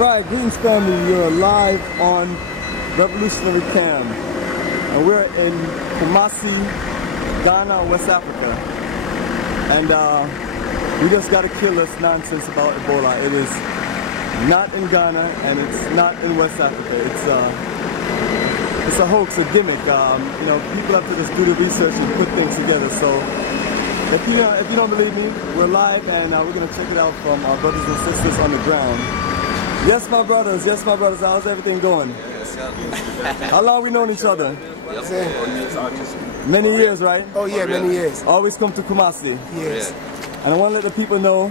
Alright, greetings family, we're live on Revolutionary Cam. And we're in Kumasi, Ghana, West Africa. And we just got to kill this nonsense about Ebola. It is not in Ghana and it's not in West Africa. It's a hoax, a gimmick. You know, people have to just do the research and put things together. So if you don't believe me, we're live and we're going to check it out from our brothers and sisters on the ground. Yes, my brothers. Yes, my brothers. How's everything going? How long we known each other? Many years, right? Oh yeah, many years. Always come to Kumasi. Yes. And I want to let the people know,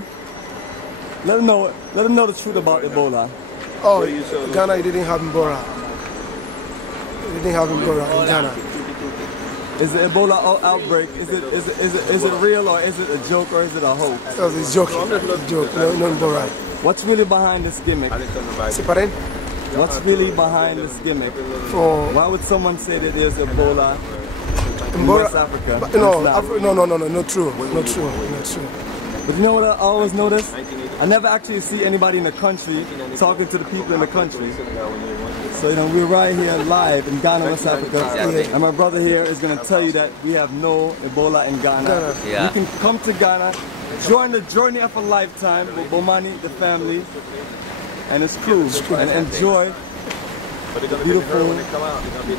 let them know the truth about Ebola. Oh, Ghana, you didn't have Ebola. You didn't have Ebola in Ghana. Is the Ebola outbreak, is it real or is it a joke or is it a hoax? Oh, it's a joke. Joke. No Ebola. What's really behind this gimmick? Separate? What's really behind this gimmick? Why would someone say that there's Ebola in West Africa? No, not true. Not true. Not true. But you know what I always notice? I never actually see anybody in the country talking to the people in the country. So, you know, we're right here live in Ghana, West Africa. And my brother here is going to tell you that we have no Ebola in Ghana. You can come to Ghana, join the journey of a lifetime with Bomani, the family, and his crew, and enjoy the beautiful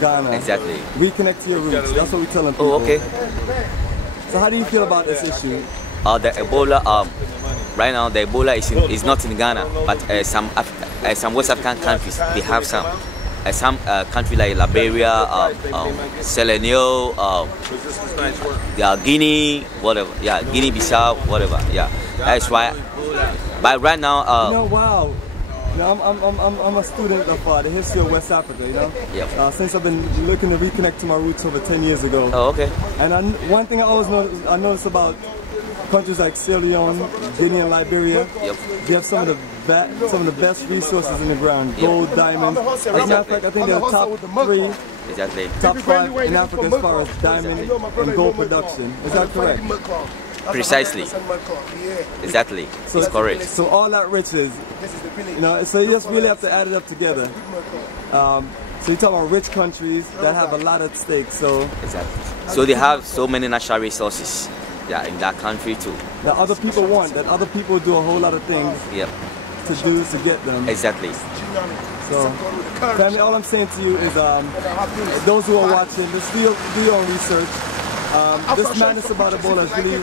Ghana. Exactly. Reconnect to your roots. That's what we're telling people. Oh, okay. So how do you feel about this issue? The Ebola, right now the Ebola is not in Ghana, but some West African countries, they have some. Some countries like Liberia, Sierra Leone, Guinea, whatever. Yeah, Guinea-Bissau, whatever. Yeah, that's why. But right now, you know, wow. You know, I'm a student of the history of West Africa, you know? Yep. Since I've been looking to reconnect to my roots over 10 years ago. Oh, okay. And one thing I always notice about countries like Sierra Leone, Guinea and Liberia, they have some of the best resources in the ground, gold, diamonds. As a matter of fact, I think they're the top 3, top 5 in Africa as far as diamond and gold production. Is that correct? Precisely. Exactly. So, it's correct. So all that riches, you know, so you just really have to add it up together. So you're talking about rich countries that have a lot at stake. So exactly. So they have so many natural resources. Yeah, in that country too. That other people want, that other people do a whole lot of things to get them. Exactly. So, family, all I'm saying to you is, those who are watching, just do your own research. This madness about Ebola is really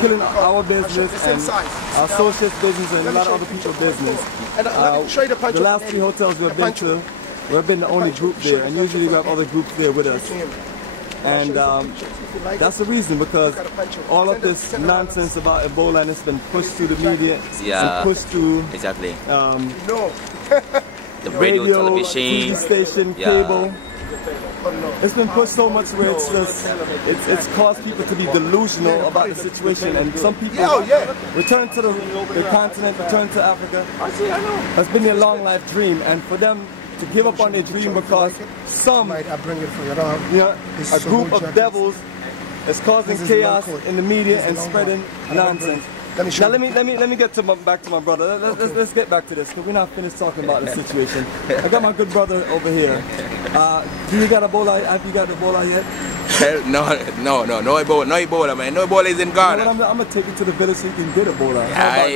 killing our business and our associates' business and a lot of other people's business. The last 3 hotels we've been the only group there, and usually we have other groups there with us. And that's the reason, because all of this nonsense about Ebola, and it's been pushed through the media, pushed through the radio, television, TV station, cable. It's been pushed so much where it's caused people to be delusional about the situation, and some people return to the continent, return to Africa. That's been their long life dream, and for them to give up on their dream because a group of devils is causing chaos in the media and spreading nonsense. Now let me get back to my brother. Let's get back to this, because we're not finished talking about the situation. I got my good brother over here. Do you got Ebola? Have you got Ebola yet? No Ebola, man. No Ebola is in Ghana. You know, I'm gonna take you to the village so you can get Ebola.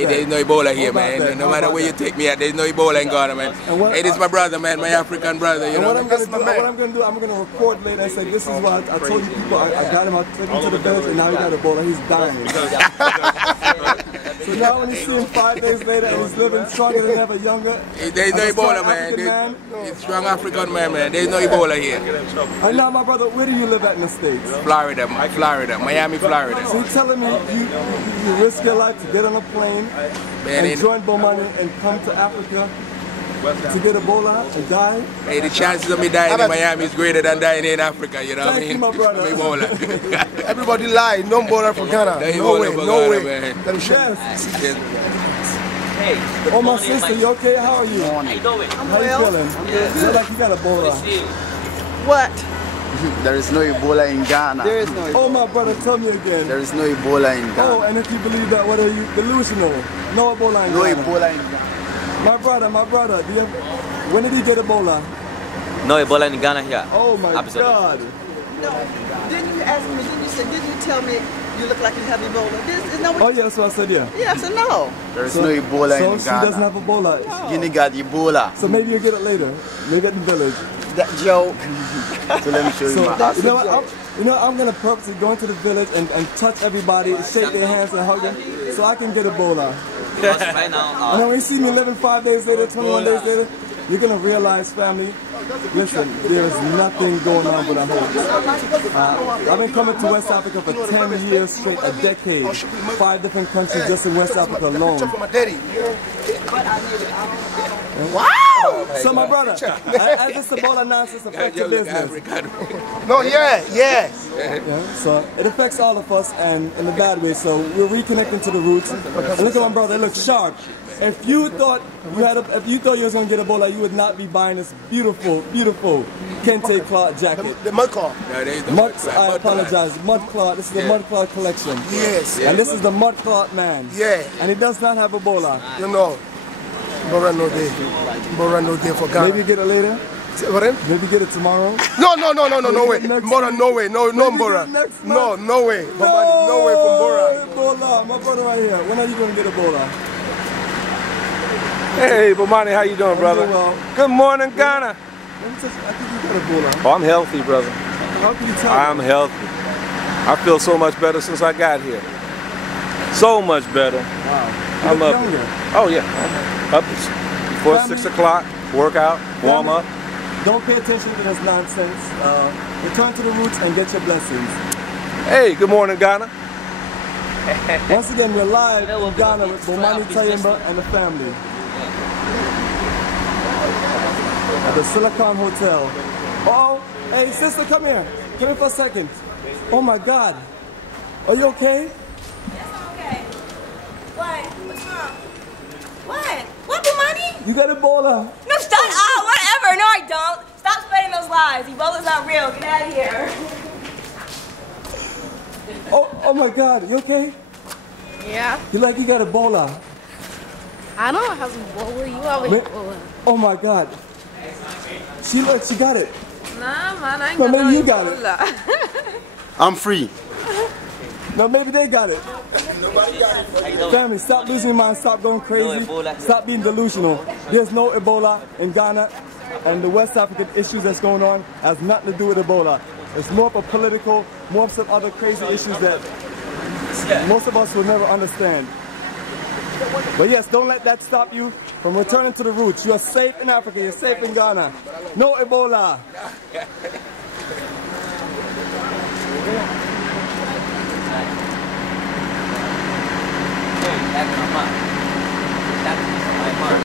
There's no Ebola here, man. No matter where you take me at, there's no Ebola in Ghana, man. Hey, this is my brother, man, my African brother, you know. What I'm gonna do, I'm gonna record later and say, this is what I told you people, I got him, I took him to the village and now he got Ebola, he's dying. So now when you see him 5 days later and he's living stronger than ever, younger. There's no Ebola, man. He's strong African man. There's no Ebola here. And now, my brother, where do you live at in the States? Florida, Miami, Florida. So you're telling me you risk your life to get on a plane and join Bomani and come to Africa to get Ebola and die? Hey, the chances of me dying in Miami is greater than dying in Africa, you know what I mean? You, my brother. Ebola. Everybody lie, no Ebola for Ghana. No way. Yes. Hey. Oh, my sister, you okay? How are you? How you doing? How you feeling? You look like you got Ebola. What? There is no Ebola in Ghana. There is no Ebola. Oh, my brother, tell me again. There is no Ebola in Ghana. Oh, and if you believe that, what are you delusional? No Ebola in Ghana. No Ebola in Ghana. My brother, when did he get Ebola? No Ebola in Ghana here. Oh my Absolutely. God. No, didn't you ask me, didn't you tell me you look like you have Ebola? Is that what Oh yeah, that's what I said, yeah. Yeah, so no. There is no Ebola so in she Ghana. doesn't have Ebola. Guinea got Ebola. So maybe you'll get it later. Maybe at the village. That joke. So let me show you So my you know what? I'm gonna purposely go into the village and touch everybody, shake their hands and hug them, so I can get Ebola. Because right now, And then when you see me living 5 days later, 21 days later, you're gonna realize, family, listen, there's nothing going on but a hoax. I've been coming to West Africa for 10 years straight, a decade. 5 different countries just in West Africa alone. Wow! So my brother, as this Ebola nonsense affects your business. No, yeah. Yeah, so it affects all of us and in a bad way. So we're reconnecting to the roots. And look at my brother, they look sharp. If you thought you was gonna get Ebola, you would not be buying this beautiful, beautiful Kente cloth jacket. The mud cloth. I apologize. Mud cloth. This is the mud cloth collection. Yes. And this is the mud cloth man. Yeah. And he does not have Ebola. You know. Bora no day. Bora no day for Ghana. Maybe you get it later. What? Maybe get it tomorrow. No way. Bora, no way. No Bora. No way. No way from Bora. Ebola. My brother right here. When are you gonna get Ebola? Hey, Bomani, how you doing, brother? Well, Good morning, Ghana. I think you got Ebola. Oh, I'm healthy, brother. How can you tell? I'm healthy. I feel so much better since I got here. So much better. Wow. I'm look up. younger. Oh, yeah. I'm up before 6 o'clock, work out, warm up. Don't pay attention to this nonsense. Return to the roots and get your blessings. Hey, good morning, Ghana. Once again, we're live in Ghana with Bomani Tyehimba and the family. At the Silicon Hotel. Oh, hey sister, come here. Come here for a second. Oh my God. Are you okay? Yes, I'm okay. What? What's wrong? What? What, Bomani? You got Ebola. No, shut up. Whatever. No, I don't. Stop spreading those lies. Ebola's not real. Get out of here. Oh my God. You okay? Yeah. You got Ebola. I don't have Ebola. You have Ebola. Oh my God. She got it. Nah, man, I ain't No, got maybe no you got Ebola. I'm free. No, maybe they got it. Family, stop losing your mind, stop going crazy, stop being delusional. There's no Ebola in Ghana, and the West African issues that's going on has nothing to do with Ebola. It's more of a political, more of some other crazy issues that most of us will never understand. But yes, don't let that stop you from returning to the roots. You are safe in Africa, you're safe in Ghana. No Ebola.